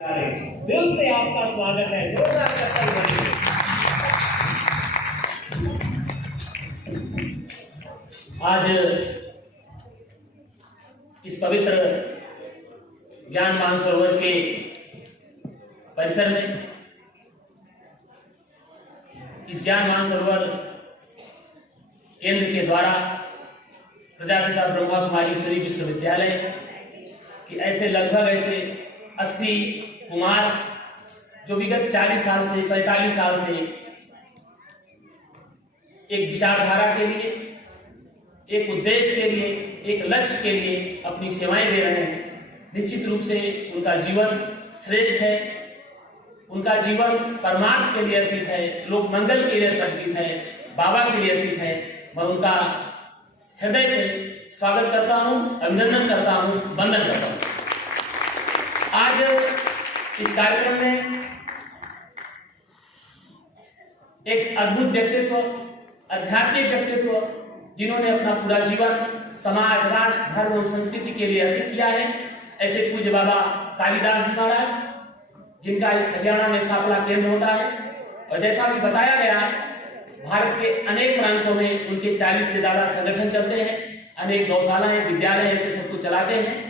दिल से आपका स्वागत है। जोरदार ताली बजाइए। आज इस पवित्र ज्ञान मानसरोवर के परिसर में, इस ज्ञान मानसरोवर केंद्र के द्वारा प्रजापिता ब्रह्मा कुमारी ईश्वरी विश्वविद्यालय कि ऐसे लगभग 80 कुमार जो विगत 40 साल से 45 साल से एक विचारधारा के लिए, एक उद्देश्य के लिए, एक लक्ष्य के लिए अपनी सेवाएं दे रहे हैं। निश्चित रूप से उनका जीवन श्रेष्ठ है, उनका जीवन परमार्थ के लिए अर्पित है, लोक मंगल के लिए अर्पित है, बाबा के लिए अर्पित है। मैं उनका हृदय से स्वागत करता हूं, अभिनंदन करता हूं, वंदन करता हूं। आज इस कार्यक्रम में एक अद्भुत व्यक्तित्व, आध्यात्मिक व्यक्तित्व, जिन्होंने अपना पूरा जीवन समाज, राष्ट्र, धर्म और संस्कृति के लिए अर्पित किया है, ऐसे पूज्य बाबा कालिदास जी महाराज, जिनका इस हरियाणा में सापला केंद्र होता है। और जैसा भी बताया गया, भारत के अनेक प्रांतों में उनके 40 से ज्यादा संगठन चलते हैं, अनेक गौशालाएं, विद्यालय ऐसे सब कुछ चलाते हैं।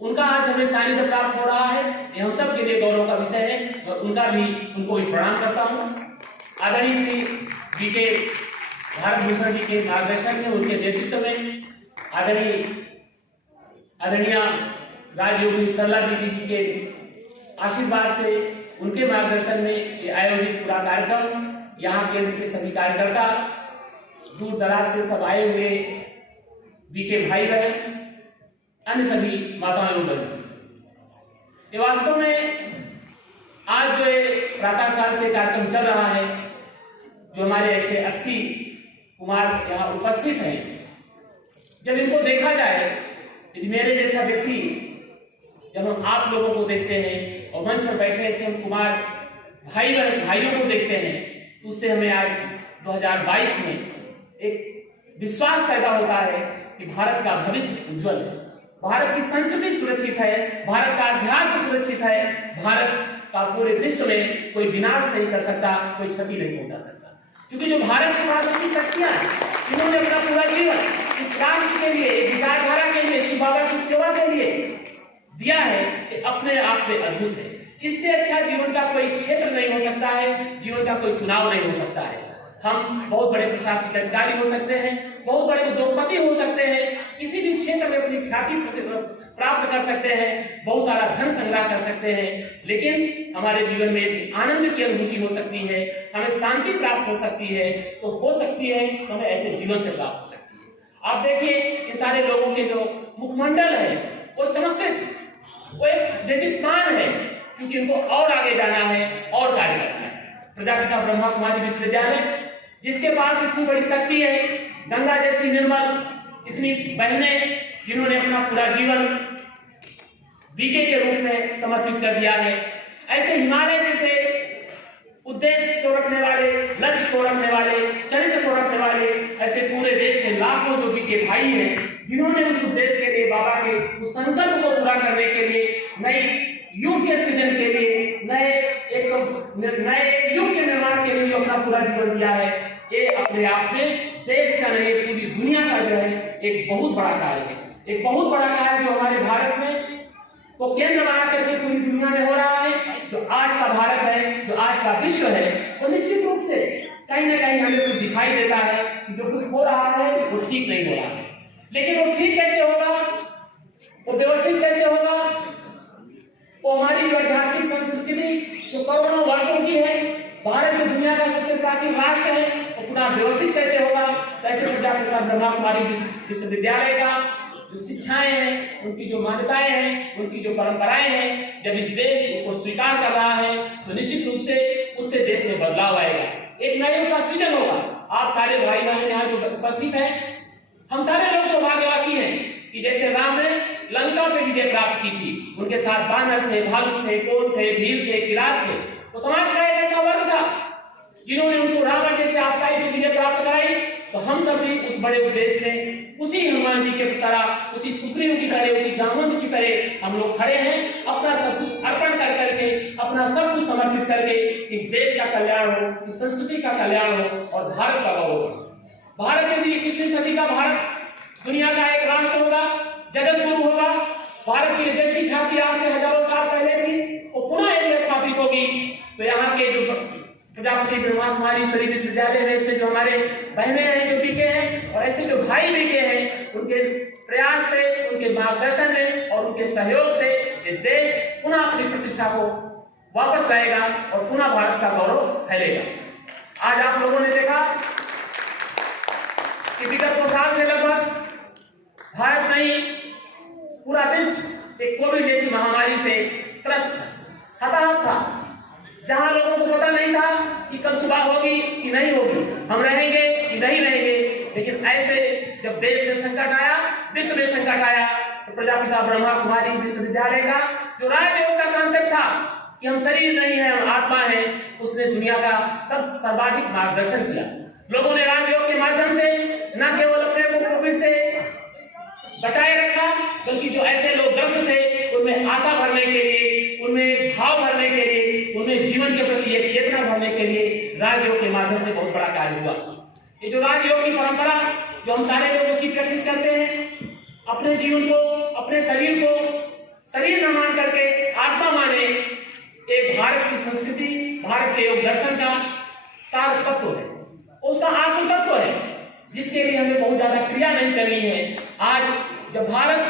उनका आज हमें सानिध्य प्राप्त हो रहा है, ये हम सब के लिए गौरव का विषय है। और उनको भी प्रणाम करता हूँ। आदरणीय श्री बीके भारतभूषण जी के मार्गदर्शन में, उनके नेतृत्व में, आदरणीय राजयोगिनी सरला दीदी जी के आशीर्वाद से, उनके मार्गदर्शन में ये आयोजित पूरा कार्यक्रम, यहाँ केंद्र के सभी कार्यकर्ता, दूर दराज से सब आए हुए बीके भाई बहन, अन्य सभी माताएं और बहन, ये वास्तव में आज जो प्रातः काल से कार्यक्रम चल रहा है, जो हमारे ऐसे 80 कुमार यहाँ उपस्थित हैं, जब इनको देखा जाए, यदि मेरे जैसा व्यक्ति, जब हम आप लोगों को देखते हैं और मंच पर बैठे ऐसे हम कुमार भाइयों को देखते हैं, तो उससे हमें आज 2022 में एक विश्वास पैदा होता है कि भारत का भविष्य उज्जवल है, भारत की संस्कृति सुरक्षित है, भारत का अध्यात्म सुरक्षित है, भारत का पूरे विश्व में कोई विनाश नहीं कर सकता, कोई क्षति नहीं पहुंचा सकता। क्योंकि जो भारत के पास ऐसी शक्तियां हैं, इन्होंने अपना पूरा जीवन इस राष्ट्र के लिए, विचारधारा के लिए, शिव बाबा की सेवा के लिए दिया है, ये अपने आप में अद्भुत है। इससे अच्छा जीवन का कोई क्षेत्र नहीं हो सकता है, जीवन का कोई चुनाव नहीं हो सकता है। हम बहुत बड़े प्रशासनिक अधिकारी हो सकते हैं, बहुत बड़े उद्योगपति हो सकते हैं, किसी भी क्षेत्र में अपनी ख्याति प्राप्त कर सकते हैं, बहुत सारा धन संग्रह कर सकते हैं, लेकिन हमारे जीवन में यदि आनंद की अनुभूति हो सकती है, हमें शांति प्राप्त हो सकती है, तो हो सकती है तो हमें ऐसे जीवन से प्राप्त हो सकती है। आप देखिए, इन सारे लोगों के जो मुखमंडल है वो चमकते, वो एक देदीप्यमान है, क्योंकि उनको और आगे जाना है और कार्य करना है। प्रजापिता ब्रह्मा कुमारी विश्वविद्यालय, जिसके पास इतनी बड़ी शक्ति है, गंगा जैसी निर्मल, इतनी बहनें, जिन्होंने अपना पूरा जीवन बीके के रूप में समर्पित कर दिया है, ऐसे हिमालय जैसे उद्देश्य को रखने वाले, लक्ष्य को रखने वाले, चरित्र को रखने वाले, ऐसे पूरे देश के लाखों जो बीके भाई हैं, जिन्होंने उस उद्देश्य के लिए, बाबा के उस संकल्प को पूरा करने के लिए, नए युग के सृजन के लिए, नए युग के निर्माण के लिए जो अपना पूरा जीवन दिया है, ये अपने आप में देश का नहीं, पूरी दुनिया का जो है एक बहुत बड़ा कार्य है। एक बहुत बड़ा कार्य जो हमारे भारत में को केंद्र बना करके पूरी दुनिया में हो रहा है, जो आज का भारत है, जो आज का विश्व है, तो निश्चित रूप से कहीं ना कहीं हमें कुछ दिखाई देता है कि जो कुछ हो रहा है वो ठीक नहीं हो रहा है। लेकिन वो ठीक कैसे होगा, वो व्यवस्थित कैसे होगा, वो हमारी जो आध्यात्मिक संस्कृति जो करोड़ों वर्षों की है, भारत जो दुनिया का सबसे प्राचीन राष्ट्र है, वो पुनः व्यवस्थित कैसे होगा। कैसे प्रजापिता ब्रह्मा कुमारी विश्वविद्यालय का जो शिक्षाएं हैं, उनकी जो मान्यताएं हैं, उनकी जो परंपराएं हैं, जब इस देश को स्वीकार कर रहा है, तो निश्चित रूप से उससे देश में बदलाव आएगा, एक नए युग का सृजन होगा। आप सारे भाई बहन यहाँ जो उपस्थित हैं, हम सारे लोग सौभाग्यवासी हैं कि जैसे राम ने लंका पे विजय प्राप्त की थी, उनके साथ बानर थे, भालू थे, कोल थे, भील थे, किरात थे, तो समाज का एक ऐसा वर्ग था जिन्होंने उनको रावण जैसे आपदाई पे विजय प्राप्त कराई। तो हम सब भी उस बड़े उद्देश्य में उसी हनुमान जी के तरह, उसी सुग्रीव की तरह, उसी जामवंत की तरह हम लोग खड़े हैं, अपना सब कुछ अर्पण कर करके अपना सब कुछ समर्पित करके इस देश का कल्याण हो, इस संस्कृति का कल्याण हो और भारत का गौरव हो। भारत यदि 21वीं सदी का भारत दुनिया का एक राष्ट्र होगा, जगत गुरु होगा, भारत की जैसी ख्याति आज से हजारों साल पहले थी वो पुनः एक स्थापित होगी। तो यहाँ के जो प्रजापति ब्रह्मा कुमारी ईश्वरी विश्वविद्यालय में से जो हमारे बहनें हैं, जो टिके हैं, और ऐसे जो भाई टिके हैं, उनके प्रयास से, उनके मार्गदर्शन से और उनके सहयोग से ये देश पुनः अपनी प्रतिष्ठा को वापस लाएगा और पुनः भारत का गौरव फैलेगा। आज आप लोगों ने देखा कि विगत 2 साल से लगभग भारत नहीं पूरा विश्व एक कोविड जैसी महामारी से त्रस्त हताहत था, जहां लोगों को पता नहीं था कि कल सुबह होगी कि नहीं होगी, हम रहेंगे कि नहीं रहेंगे। लेकिन ऐसे जब देश में संकट आया, विश्व में संकट आया, तो प्रजापिता ब्रह्मा कुमारी विश्वविद्यालय का जो राजयोग का कॉन्सेप्ट था कि हम शरीर नहीं है, हम आत्मा है, उसने दुनिया का सर्वाधिक मार्गदर्शन किया। लोगों ने राजयोग के माध्यम से न केवल अपने को कोविड से बचाए रखा, बल्कि जो ऐसे लोग ग्रस्त थे उनमें आशा भरने के लिए, उनमें भाव भरने के लिए, उनमें जीवन के प्रति एक चेतना भरने के लिए राजयोग के माध्यम से बहुत बड़ा कार्य हुआ। ये जो राजयोग की परंपरा जो हम सारे लोग उसकी प्रैक्टिस करते हैं, अपने जीवन को, अपने शरीर को शरीर न मान करके आत्मा माने, एक भारत की संस्कृति, भारत के योग दर्शन का सार तत्व है, उसका आत्म तत्व है, जिसके लिए हमें बहुत ज्यादा क्रिया नहीं करनी है। आज जब भारत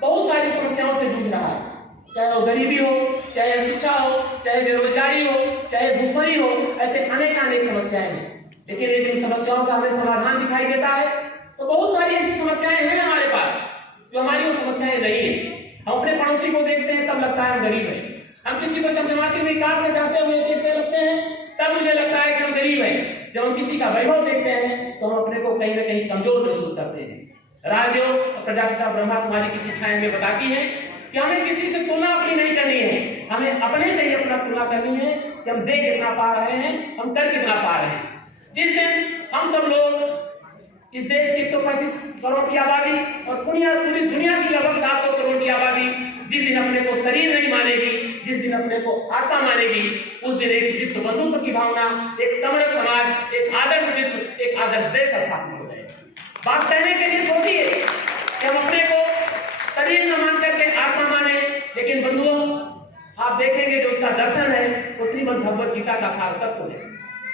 बहुत सारी समस्याओं से जूझ रहा है, चाहे वो गरीबी हो, चाहे शिक्षा हो, चाहे बेरोजगारी हो, चाहे भूखमरी हो, ऐसे अनेक समस्याएं हैं। लेकिन यदि उन समस्याओं का हमें समाधान दिखाई देता है तो बहुत सारी ऐसी समस्याएं हैं हमारे पास जो हमारी वो समस्याएं नहीं है। हम अपने पड़ोसी को देखते हैं तब लगता है हम गरीब हैं, हम किसी को चमचमाती हुई कार से जाते हुए देखते लगते हैं तब मुझे लगता है कि हम गरीब हैं। जब हम किसी का वैभव देखते हैं तो हम अपने को कहीं ना कहीं कमजोर महसूस करते हैं। राजयोग प्रजापिता ब्रह्मा कुमारी की शिक्षाएं में बताती है कि हमें किसी से तुलना अपनी नहीं करनी है, हमें अपने से ही अपना तुलना करनी है कि हम दे कितना पा रहे हैं, हम कर कितना पा रहे हैं। जिस दिन हम सब लोग इस देश की 135 करोड़ की आबादी और पूरी दुनिया की लगभग 700 करोड़ की आबादी जिस दिन अपने को शरीर नहीं मानेगी, जिस दिन अपने को आत्मा मानेगी, उस दिन एक विश्व बंधुत्व की भावना, एक समृद्ध समाज, एक आदर्श विश्व, एक आदर्श देश स्थापित हो जाए। बात कहने के लिए छोटी है कि हम अपने को शरीर न मान करके आत्मा माने, लेकिन बंधुओं आप देखेंगे जो उसका दर्शन है वो श्रीमद् भगवद गीता का सार तत्व है।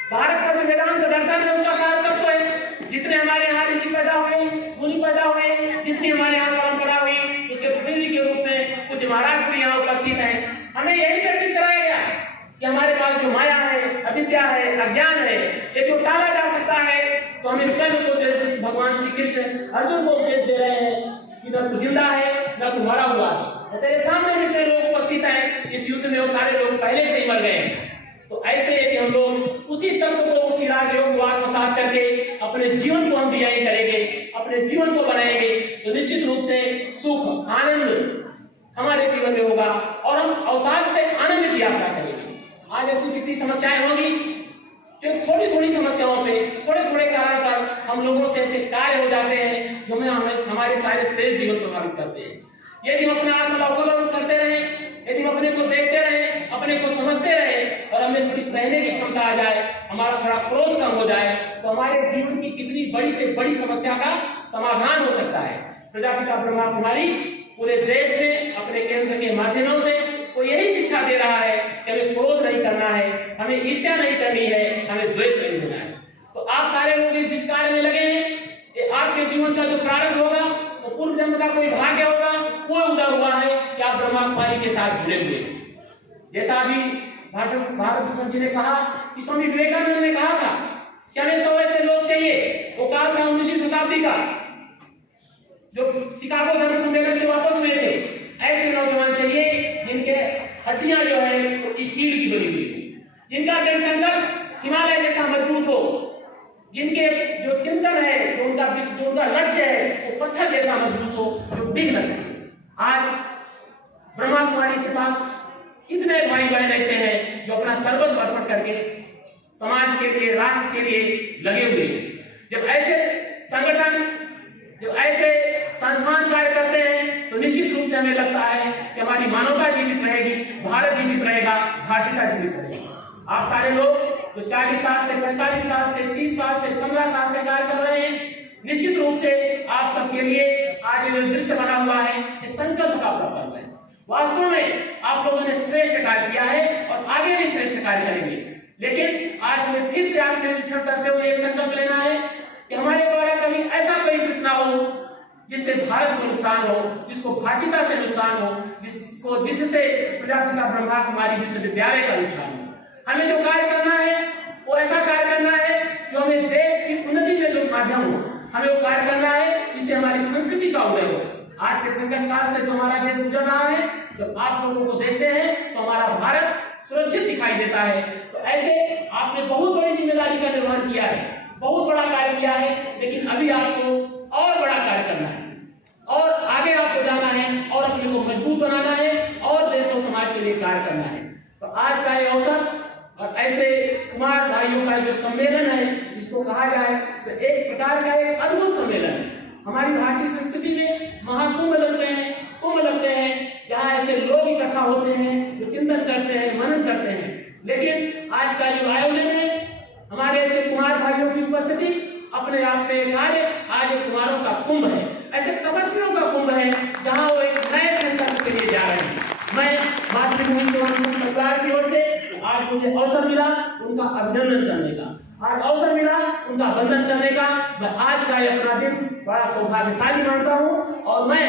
भारत का जो वेदांत दर्शन है उसका सार तत्व है। जितने हमारे यहाँ ऋषि पैदा हुए, मुनि पैदा हुए, जितनी हमारे यहाँ परंपरा हुई, उसके प्रतिनिधि के रूप में कुछ महाराज श्री यहाँ उपस्थित हैं। हमें यही प्रैक्टिस कराया गया कि हमारे पास जो माया है, अविद्या है, अज्ञान है, ये जो टाला जा सकता है, तो हमें स्वयं को जैसे भगवान श्री कृष्ण अर्जुन को उपदेश दे रहे हैं कि न तू जिंदा है न तू मरा हुआ है, तेरे सामने जितने लोग उपस्थित हैं इस युद्ध में वो सारे लोग पहले से ही मर गए हैं। तो ऐसे यदि हम लोग उसी तत्व को, उसी राजयोग को आत्मसात करके अपने जीवन को हम डिजाइन करेंगे, अपने जीवन को बनाएंगे, तो निश्चित रूप से सुख आनंद हमारे जीवन में होगा और हम अवसाद से आनंद की यात्रा करेंगे। आज ऐसी कितनी समस्याएं होंगी जो थोड़ी थोड़ी समस्याओं पे, थोड़े थोड़े कारण पर हम लोगों से ऐसे कार्य हो जाते हैं जो हमें हमारे सारे श्रेष्ठ जीवन को प्रभावित करते हैं। यदि हम अपना आत्मअवलोकन करते रहे, यदि हम अपने को देखते रहे, अपने को समझते रहे और हमें थोड़ी सहने की क्षमता आ जाए, हमारा थोड़ा क्रोध कम हो जाए, तो हमारे जीवन की कितनी बड़ी से बड़ी समस्या का समाधान हो सकता है। प्रजापिता ब्रह्मा कुमारी पूरे देश में अपने केंद्र के माध्यमों से वो यही शिक्षा दे रहा है कि हमें क्रोध नहीं करना है, हमें ईर्ष्या नहीं करनी है, हमें द्वेष नहीं देना है। तो आप सारे लोग जिस कार्य में लगे हैं, ये आपके जीवन का जो प्रारंभ होगा वो पूर्व जन्म का कोई भाग्य होगा, वो उदय हुआ है कि आप ब्रह्मा कुमारी के साथ जुड़े हुए। जैसा अभी भारत भूषण जी ने कहा कि स्वामी विवेकानंद ने कहा था कि हमें 100 ऐसे लोग चाहिए। वो काल था 19वीं शताब्दी का, जो शिकागो धर्म सम्मेलन से वापस हुए थे। ऐसे नौजवान चाहिए जिनके हड्डियां जो है वो स्टील की बनी हुई हो, जिनका दृढ़ संकल्प हिमालय जैसा मजबूत हो, जिनके जो चिंतन है, जो उनका लक्ष्य है वो पत्थर जैसा मजबूत हो, जो डिग न सके। आज ब्रह्मा कुमारी के पास कितने भाई बहन ऐसे हैं जो अपना सर्वस्व अर्पण करके समाज के लिए, राष्ट्र के लिए लगे हुए हैं। जब ऐसे संगठन, जब ऐसे संस्थान कार्य करते हैं तो निश्चित रूप से हमें लगता है कि हमारी मानवता जीवित रहेगी, भारत जीवित रहेगा, भारतीयता जीवित रहे। आप सारे लोग जो 40 साल से 45 साल से 30 साल से 15 साल से कार्य कर रहे हैं, निश्चित रूप से आप सबके लिए आज जो दृश्य बना हुआ है इस संकल्प का पर्व है। वास्तव में आप लोगों ने श्रेष्ठ कार्य किया है और आगे भी श्रेष्ठ कार्य करेंगे। लेकिन आज हमें फिर से आप निरीक्षण करते हुए एक संकल्प लेना है कि हमारे द्वारा कभी ऐसा कोई कृत्य ना हो जिससे भारत को नुकसान हो, जिसको भारतीयता से नुकसान हो, जिससे प्रजापिता ब्रह्मा कुमारी विश्वविद्यालय का नुकसान हो। हमें जो कार्य करना है वो ऐसा कार्य करना है जो हमें देश की उन्नति में जो माध्यम हो, हमें वो कार्य करना है जिससे हमारी संस्कृति का उदय हो। आज के संकट काल से जो हमारा देश गुजर रहा है, जब आप लोगों को देखते हैं तो हमारा भारत सुरक्षित दिखाई देता है। तो ऐसे आपने बहुत बड़ी जिम्मेदारी का निर्वहन किया है, बहुत बड़ा कार्य किया है, लेकिन अभी आपको और बड़ा कार्य करना है और आगे आपको जाना है और अपने को मजबूत बनाना है और देश और समाज के लिए कार्य करना है। तो आज का ये अवसर और ऐसे कुमार भाइयों का जो सम्मेलन है, जिसको कहा जाए तो एक प्रकार का एक अद्भुत सम्मेलन है। हमारी भारतीय संस्कृति में महाकुंभ लगते हैं, कुंभ लगते हैं, जहाँ ऐसे लोग इकट्ठा होते हैं जो चिंतन करते हैं, मनन करते हैं। लेकिन आज का जो आयोजन है, हमारे ऐसे कुमार भाइयों की उपस्थिति अपने आप में कार्य आज कुमारों का कुंभ है, ऐसे तपस्वियों का कुंभ है, जहाँ वो एक नए संकल्प के लिए जा रहे हैं। मैं मातृभूमि सेवा संघ परिवार की ओर से आज मुझे अवसर मिला उनका अभिनंदन करने का, आज अवसर मिला उनका वंदन करने का। मैं आज का ये अपना दिन बड़ा सौभाग्यशाली मानता हूँ और मैं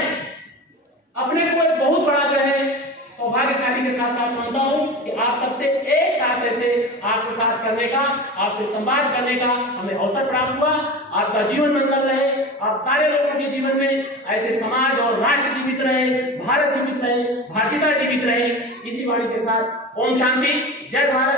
अपने को एक बहुत बड़ा जो है सौभाग्यशाली के साथ साथ मानता हूँ कि आप सबसे एक साथ ऐसे आपके साथ करने का, आपसे संवाद करने का हमें अवसर प्राप्त हुआ। आपका जीवन मंगल रहे, आप सारे लोगों के जीवन में ऐसे समाज और राष्ट्र जीवित रहे, भारत जीवित रहे, भारतीयता जीवित रहे। इसी वाणी के साथ ओम शांति, जय भारत।